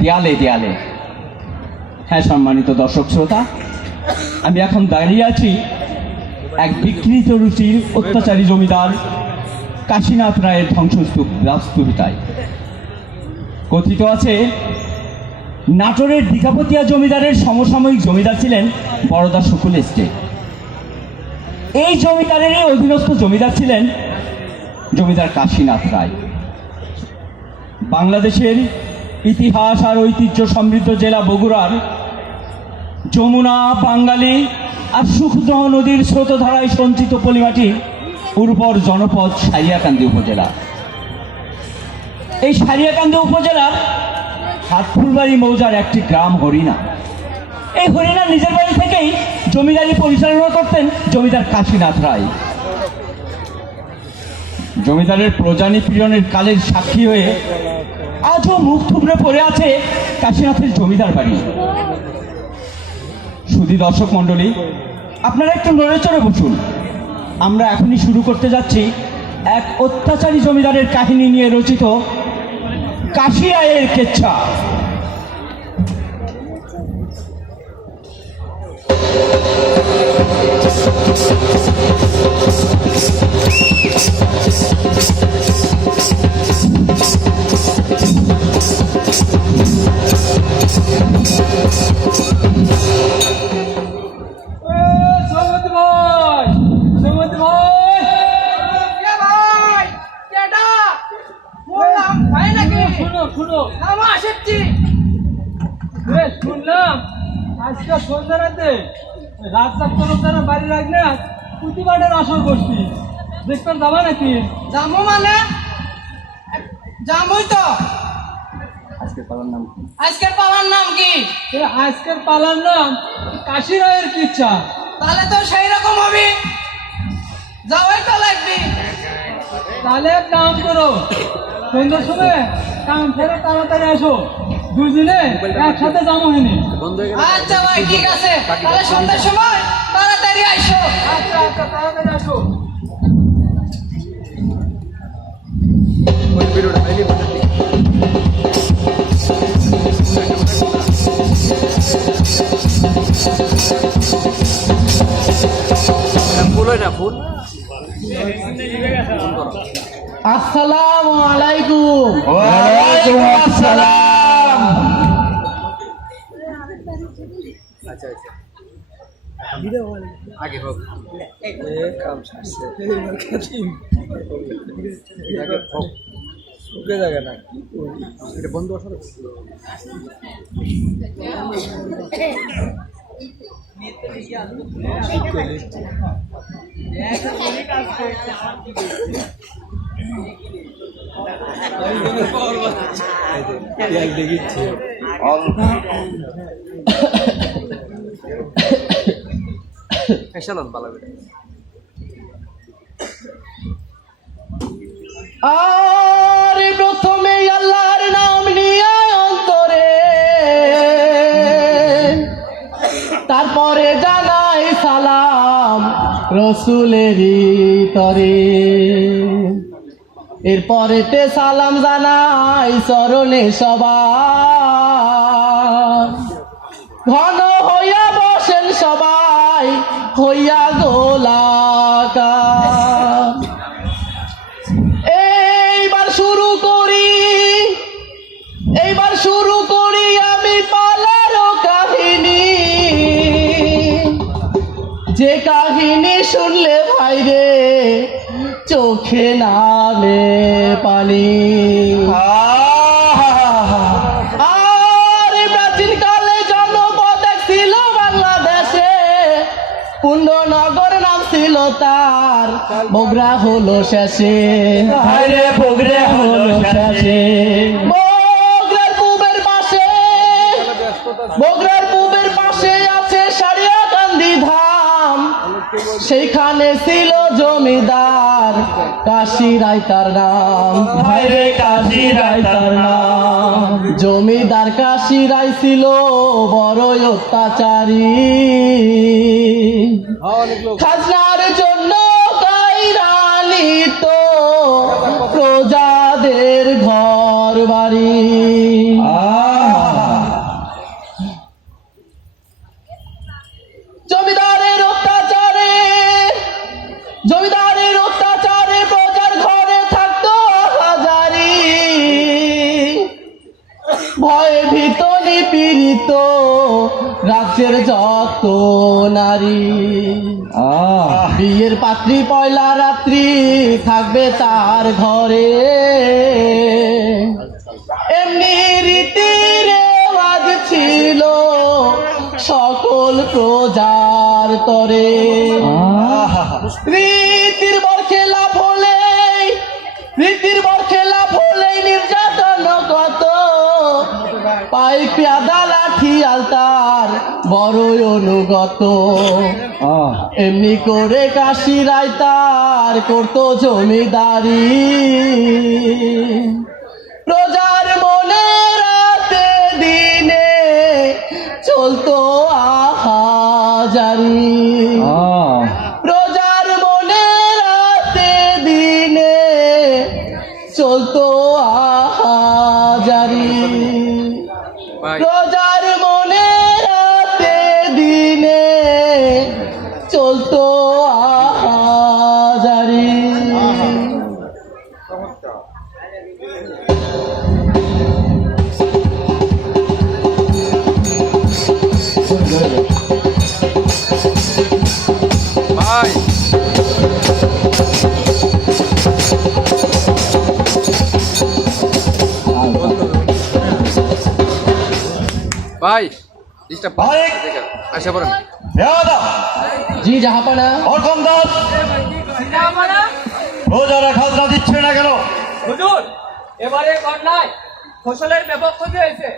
দেয়ালে দেয়ালে। হ্যাঁ সম্মানিত দর্শক শ্রোতা, আমি এখন দাঁড়িয়ে আছি এক বিকৃত রুচির অত্যাচারী জমিদার কাশীনাথ রায়ের ধ্বংসস্তূপ রাজস্তুবিতায় কথিত আছে, নাটোরের দীঘাপতিয়া জমিদারের সমসাময়িক জমিদার ছিলেন বড়দা শুকুল এস্টেট এই জমিদারেরই অধীনস্থ জমিদার ছিলেন জমিদার কাশীনাথ রায়। বাংলাদেশের ইতিহাস আর ঐতিহ্য সমৃদ্ধ জেলা বগুড়ার যমুনা বাঙ্গালী আর সুখদহ নদীর স্রোতধারায় সঞ্চিত পলিমাটি উর্বর জনপদ সারিয়াকান্দি উপজেলা। এই সারিয়াকান্দি উপজেলার হাতফুলবাড়ি মৌজার একটি গ্রাম হরিণা। এই হরিণা নিজের বাড়ি থেকেই জমিদারি পরিচালনা করতেন জমিদার কাশীনাথ রায়। জমিদারের প্রজানি পীড়নের কালের সাক্ষী হয়ে আজও মুখ থুবড়ে পড়ে আছে কাশীনাথের জমিদার বাড়ি। সুধী দর্শক মণ্ডলী, আপনারা একটু নড়ে চড়ে বসুন। আমরা এখনই শুরু করতে যাচ্ছি এক অত্যাচারী জমিদারের কাহিনী নিয়ে রচিত কাশী রায়ের কেচ্ছা। সৌমতি শুনলাম আজকে সন্ধ্যা রাতে রাস্তার তরফদারা বাড়ি রাখলে প্রতিবারের আসর করছি। দেখতে যাবা নাকি? জামু মানে? জামুই তো। আজকে তার নাম কি? আজকের পালার নাম কি? আজকের পালার নাম কাশি রায়ের কি তাহলে তো সেই রকম হবে। যাওয়াই তো লাগবে। তাহলে এক কাম করো সন্ধ্যার সময় কাম ফেরো তাড়াতাড়ি আসো। দুজনে একসাথে যাব হয়নি আচ্ছা ভাই ঠিক আছে। তাহলে সন্ধ্যার সময় তাড়াতাড়ি আইসো আচ্ছা আচ্ছা তাড়াতাড়ি আসো। আসসালামু আলাইকুম। ওয়ালাইকুম আসসালাম। আচ্ছা, আচ্ছা আচ্ছা। আগে হোক। কাম সারছে আগে হোক। সুখে জায়গা না এটা বন্ধ আসার কাজ করছে। আর প্রথমে আল্লাহর নাম নিয়ে অন্তরে তারপরে জানাই সালাম রসুলেরই তরে। এরপরেতে সালাম জানাই চরণে সবাই। ঘন হইয়া বসেন সবাই, হইয়া গোলাকার। এইবার শুরু করি, এইবার শুরু করি আমি পালার কাহিনী। যে কাহিনী শুনলে ভাই রে চোখে নামে পানি। আর প্রাচীন কালে জনপদ ছিল বাংলাদেশে। পুণ্যনগর নাম ছিল তার। বগরা হলো শেষে। বগরে হলো শেষে। সেইখানে ছিল জমিদার কাশি রায় তার নাম। ভাইরে কাশি রায় তার নাম। জমিদার কাশি রায় ছিল বড় অত্যাচারী। ভীত নিপীড়িত রাজ্যের যত নারী। বিয়ের পাত্রী পয়লা রাত্রি থাকবে তার ঘরে। এমনি রীতি রেওয়াজ ছিল সকল প্রজার তরে। পাই পেয়াদা লাঠি আলতার বড়ই অনুগত। এমনি করে কাশি রায় তার করতো জমিদারি। প্রজার মনে রাতে দিনে চলতো আহাজারি। আহ প্রজার মনে রাতে দিনে চলতো আহাজারি ভাই ডিস্টার্ব ভাই। আশা পড়েন। জি জাহাপানা অর্কম দাস রোজারা খাজনা দিচ্ছে না কেন? হুজুর এবারে বন্যায় ফসলের ব্যাপক ক্ষতি হয়েছে।